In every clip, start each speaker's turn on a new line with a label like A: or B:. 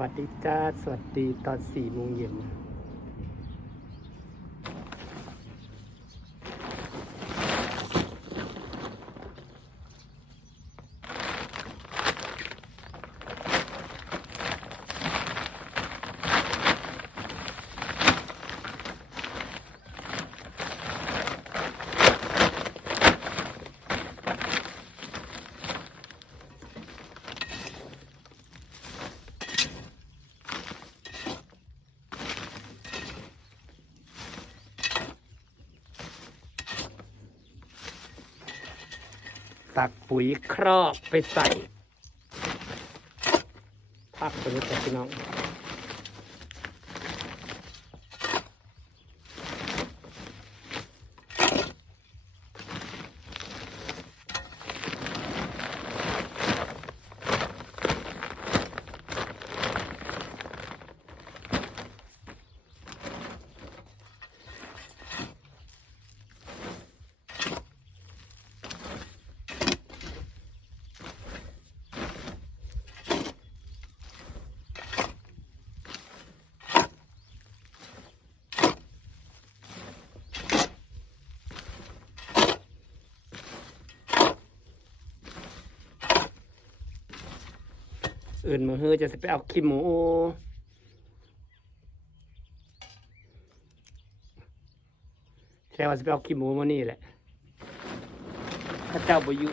A: วัสดีจ้า สวัสดีตอนสี่โมงเย็น ตักปุ๋ยครอบไปใส่พักตัวนี้แต่พี่น้อง อื่นมือฮือจะสิไปเอาขี้หมูแค่ว่าจะไปเอาขี้หมูมานี่แหละถ้าเจ้าบ่อยู่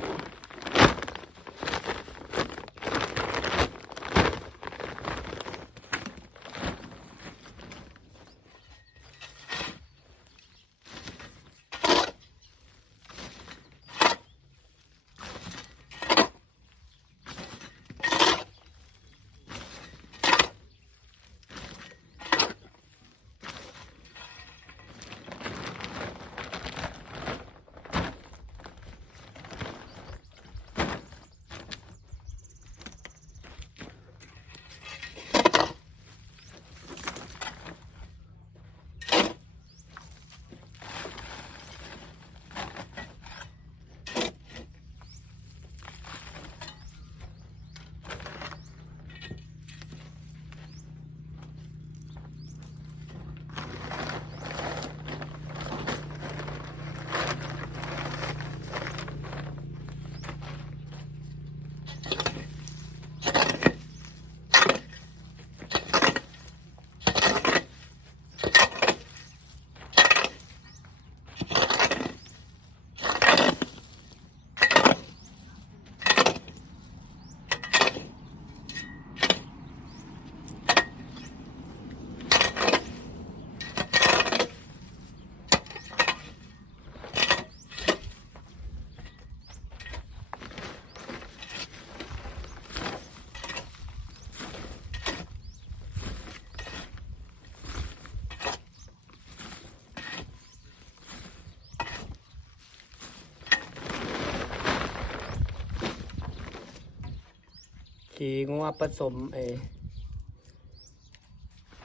A: ขี่งัวผสมไอ้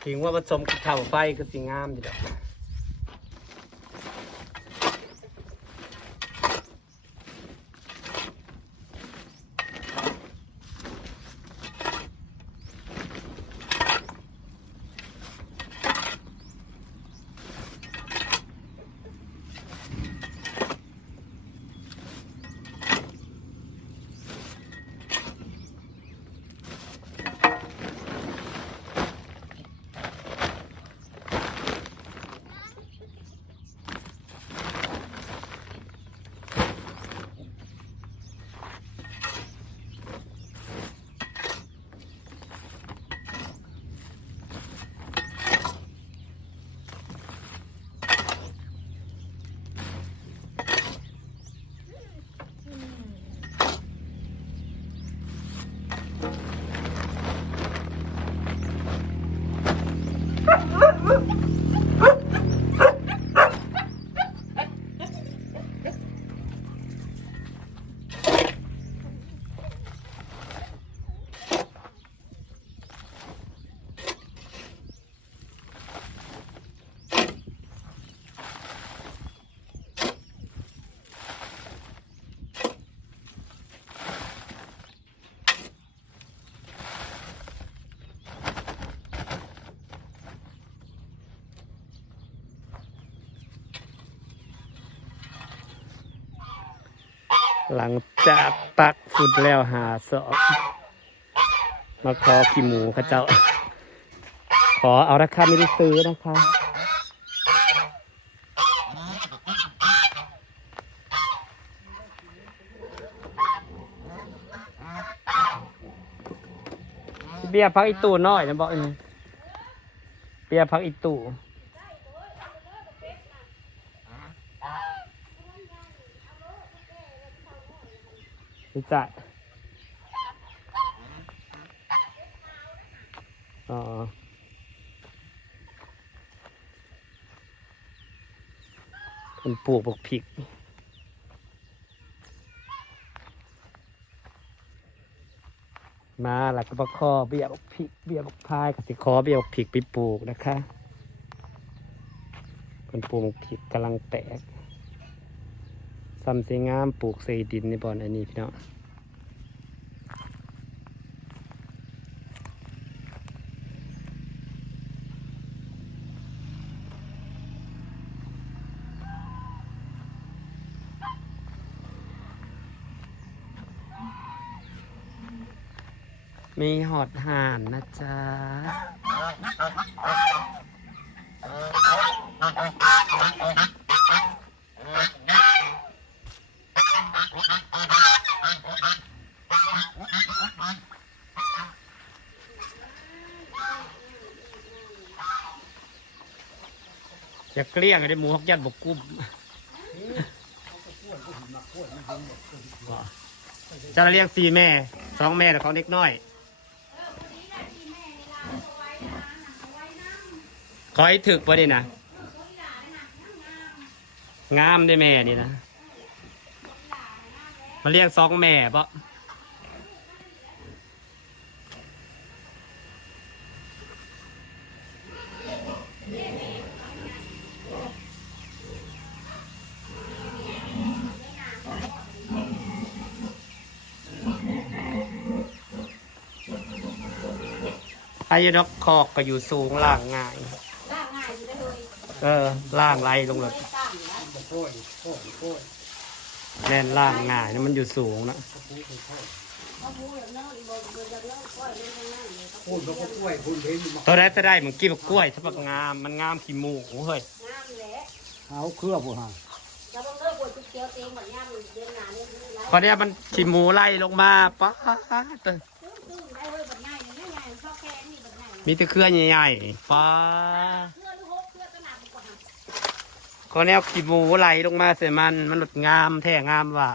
A: ขี่งัวผสมกับเข่าไฟก็สิงามอยู่ดอก หลังจากปักฝุ่นแล้วหาสอบมาขอขี้หมูเข้าเจ้า ขอเอาราคาไม่ได้ซื้อนะคะ เบียร์พักอีตู่น้อยนะบอกอีกเบียร์พักอีตู่ รู้จักอ๋อคนปลูกบักพริกมาแล้วก็มาขอเบี้ยบักพริกเบี้ยบักพายกับสิขอเบี้ยบักพริกไปปลูกนะคะเป็นปลูกบักพริกกำลังแตก ซ้ำเสีงามปลูกใส่ดินในบ่อนอันนี้พี่น้องมีหอดห่านนะจ๊ะ จะเกลี้ยงได้หมูฮอกยัดบกกุ้มจะเรียกสี่แม่สองแม่แต่เขาเล็กน้อย ขอให้ถึกปะดินะงามได้แม่นี่นะ มาเรียกสองแม่ปะ ไอ้ดอกคอกก็อยู่สูงล่างง่าย
B: ล่างง่ายอยู่ได้เลย
A: เออ ล่างไรลงเลย
B: ไม่ตั้งนะ
A: แน่นล่างง่ายนะมันอยู่สูงนะ
B: เขาพูดอย่างนั้นอีกบอกเดี๋ยวจะเลิกก้อยเรื่องข้างหน้าเลยเขา
C: พูดแล้วก็กล้วยพูดเห็นมา
A: ตัวแรกจะได้เหมือนกี้บักกล้วยถ้าบักงามมันงามขี้หมูเฮ้ย
B: งามแหละ
C: เอาเครือผู้หา
B: จะต้องเลิกปวดจุดเกียวเต็มเหมือนย่ามเดือนหนาเนี่ยคือไร
A: พอเนี้ยมันขี้หมูไล่ลงมาป๊าด
B: ตื้อตื้อได้
A: มีแตะเครือใหญ่ๆป๊าด
B: เครือลูกหกเครือขนาดมันกว่า
A: ก็แนวขี้หมูไล่ลงมาเสียมัน มันหลดงามแท้งามว่ะ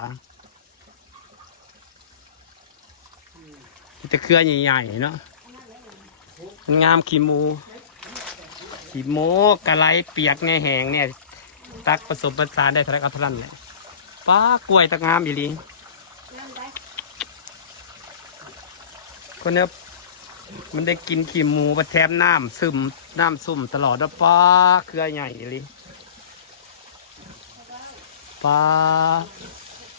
A: มีแตะเครือใหญ่ๆเนาะมันงามขี้หมู ขี้หมูกะไรเปียกในแหงเนี่ย ตักผสมผสานได้เท่าไหรก็เท่านั้นแหละป้ากล้วยตะงามอยู่ดี
B: นั่นได้
A: คนเนี้ย มันได้กินขี้หมูมาแถมน้ำซึมน้ำซุ่มตลอดนะป้าเครือใหญ่เลยป้า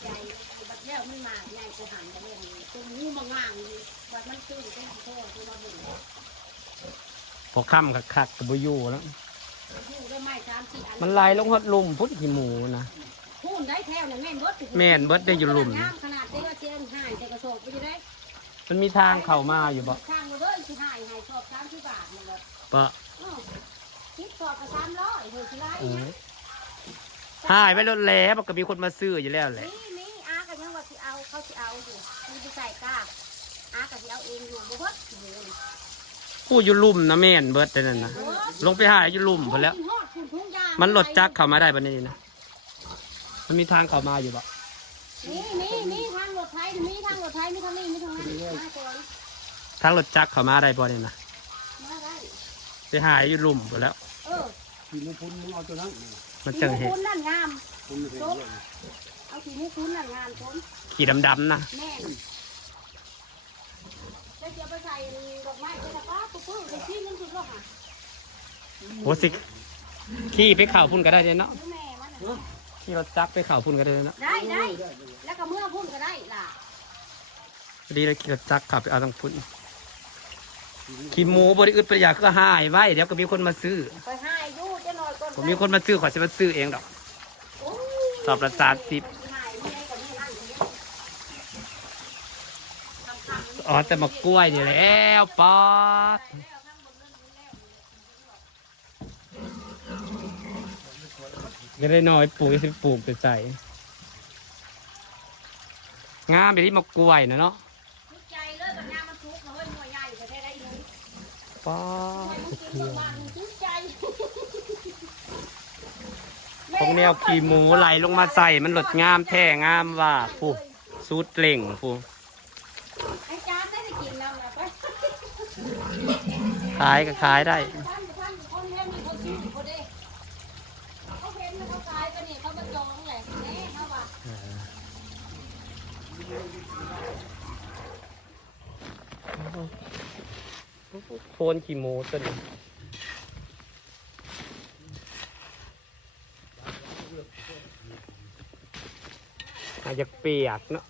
B: ใหญ่บัดแล้วมันมาใหญ่กูหันไปเลยตัวงูมางางเลยบัดมันตื้อเป็นโค้ตัวมาบุญ
A: พอค่ำคักคักๆกับบุยูแล้ว
B: พูดได้ไม่สามสี่อัน
A: มันไหลลงหดลุ่มพุทธขี้หมูนะ
B: พูดได้แถวเนี่ยแม่นเบิด
A: แม่นเบิดได้อยู่หลุม
B: งามขนาดเจ้าเจียนหายแต่กระโศกไปอยู่ได้
A: มันมีทางเข้ามาอยู่บ่
B: ข้างมาเลย สิหายหายชอบสามสิบบาทนี่แหละ
A: ปะ
B: อ้อคิดสอบไปสามร้อยเฮ้ยสิไร
A: เออ
B: นะ
A: หายไปรถแล้วมันก็มีคนมาซื้ออยู่แล้วแหละ
B: นี่นี่อากันยังว่าสิเอาเขาสิเอาอยู่มีไปใส่กล้าอากันสิเอาเองอยู่บ่เบิดโอ้โห
A: ผู้อยู่ลุ่มนะแม่นเบิดแต่นั่นนะลงไปหาอยู่ลุ่มพอแล้ว
B: กินฮอดคุณทุกอย่าง
A: มันหลดจักเข้ามาได้ปะนี่นะมันมีทางเข้ามาอยู่บ่
B: นี่นี่นี่ทางรถไทยนี่ทางรถไทยมีทางนี้มีทางนั้นมาตัวนี้
A: ทางรถจักรเข้ามาได้บ่นี่นะ
B: มาได้
A: ไปหาอยู่ลุ่มพอแล้ว
B: เออ
C: ที่มุพุนมึงเอาตัวนั้น
A: มัน
B: สี
A: จัง
B: มุ
A: เห็น
B: คุณนั่นงาม
C: คุณเห็นเยอะ
B: เอาสีมุคุณนั่นงามผม
A: ขี่ดำๆนะ
B: แม่นแล้วจะไปใส่ดอกไม้ไปนะป้าปุ๊บปุ๊บไปชี้มันสุดโลกอะ
A: โหสิขี่ไปเข่าพุ่นก็ได้เลยเนาะ
B: หรือแม่มันน่ะ
A: ขี่รถจักรไปเข่าพุ่นก็ได้เลยเนาะ
B: ได้ได้แล้วก็เมื่อพุ่นก็ได้ล่ะ
A: พอดีเลยขี่รถจักรขับไปเอาทางพุ่น ขี้หมูบริอึดประหยัดก็หายไว้เดี๋ยวก็มีคนมาซื้อ
B: คอห้อยู่จะหน่อยก่อน
A: ผมมีคนมาซื้อขอจะมาซื้อเองดอก
B: ตอ
A: บประสาทสิบ
B: อ๋อแต่มากล้วยนี่แล้วป๊อไม่ได้น้อยปลูกสิปลูกแต่ใส่งามไปที่มากล้วยนะเนาะ ป๊อ
A: หน่วย
B: ด
A: มันกินประมาณทุกใจ
B: ตรงแนวขี่หมูไหลลงมาใส่มันหลดงามแท้งามว่าผู้สูดเล่งผู้
A: ไอ้จานได้ได้กินแล้วนะไป
B: ขายก็ขายได้
A: ท่านท่านคนเห็นมีคนซื้อคนเด้เขาเห็นเขาขายไปนี่เขามาจองแหละแน่เขาว่า
B: โทนขี่โมตัวนี้อาจจะเปียกเนาะ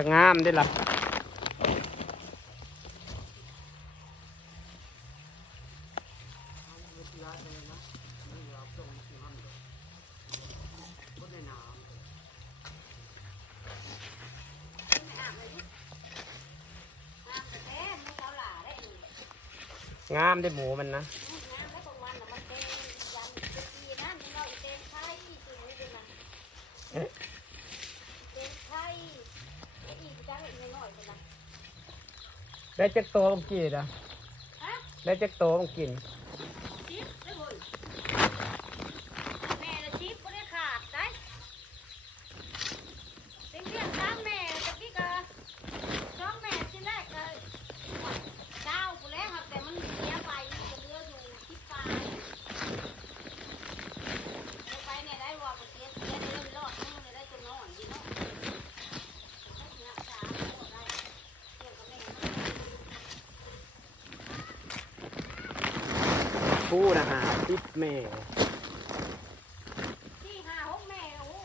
B: ก็งามได้ละงามได้หมูมันนะ ได้จักโตบังกีดอะได้จักโตบังกิน
A: แม่ละชิปบ่ได้ขาดได้เป็นเรื่องตามแม่ตะกี้ก็สองแม่ที่แรกก็เจ้ากูแล้วครับแต่มันเสียไปก็เหลืออยู่ที่ปลายเอาไปเนี่ยได้ว่ามันเสียเสียได้รอดนึงเลยได้ตัวน้อยอยู่เนาะได้เสียสามตัวได้เกี่ยวกับแม่มัน พู นะฮะทิปแม่
B: ที่หาหกแม่โอ้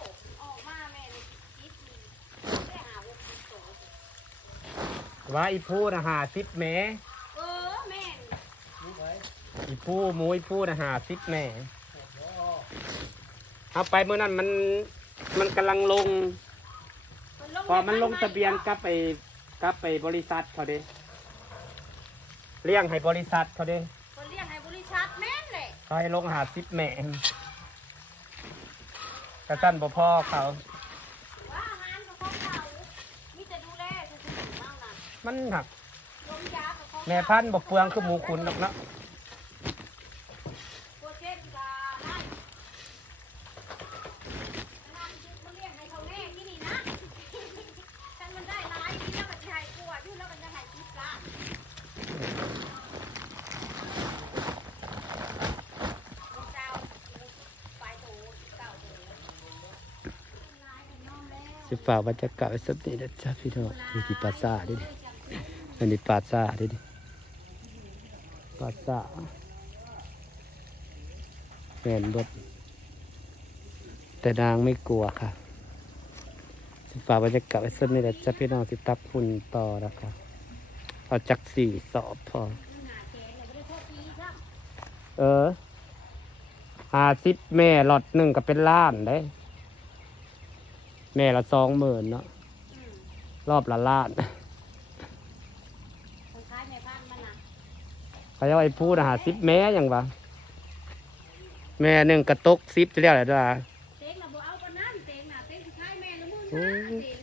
B: ออกมาแม่นี่คิดมีได้หาหกสิบโต
A: ว่าอีพูนะฮะทิปแม่
B: เออแม่น
A: อีพูหมูอีพูนะฮะทิปแม่เอาไปเมื่อนั้นมันมันกำลังลง พอมันลงทะเบียนกลับไปกลับไปบริษัทเขาเด้เลี้ยงให้บริษัทเขาเด้ ให้ลงหาทิปแม่กระสั้นบ่พ่อเขา
B: ว่าอาหารกับของเขามีแต่ดูแลคือคือเท่านั้น
A: มันหัก
B: ลมยากับของ
A: แม่พันธุ์บ่เปลืองคือหมูขุนหรอกเนาะ
B: โปรเจกต์กาให้นำยึดมาเรียกให้เขาแน่ที่นี่นะถ้ามันได้ร้ายนี่แล้วก็จะให้กลัวอยู่แล้วก็จะให้คิดละเจ้าไปโตเก่าโตร้ายเป็นน้องแล้ว
A: สิฝากบรรยากาศไว้สักนิดนะจ๊ะพี่น้องนี่ที่ปราสาทดิดิอันนี้ปราสาทดิดิปราสาทแมนบดแต่นางไม่กลัวค่ะ สิฝากบรรยากาศไว้สักนิดนะจ๊ะพี่น้องสิตักหุ่นต่อนะคะเอาจักสี่สอบพอ เออหาสิบแม่หลอดหนึ่งก็เป็นล้านได้ แม่ละสองหมื่นเนาะรอบละล้าน
B: คนขายแม่บ้านมันนะ
A: เขาจะไอ้พูดหาสิบแม่อย่างวะแม่หนึ่งกระตกสิบจะเรียกอะไรด้วย
B: เต็งน่ะบ่เอาปานนั้นเต็งน่ะเต็งสิขายแม่ละหมื่น
A: โอ้
B: นะเต็ง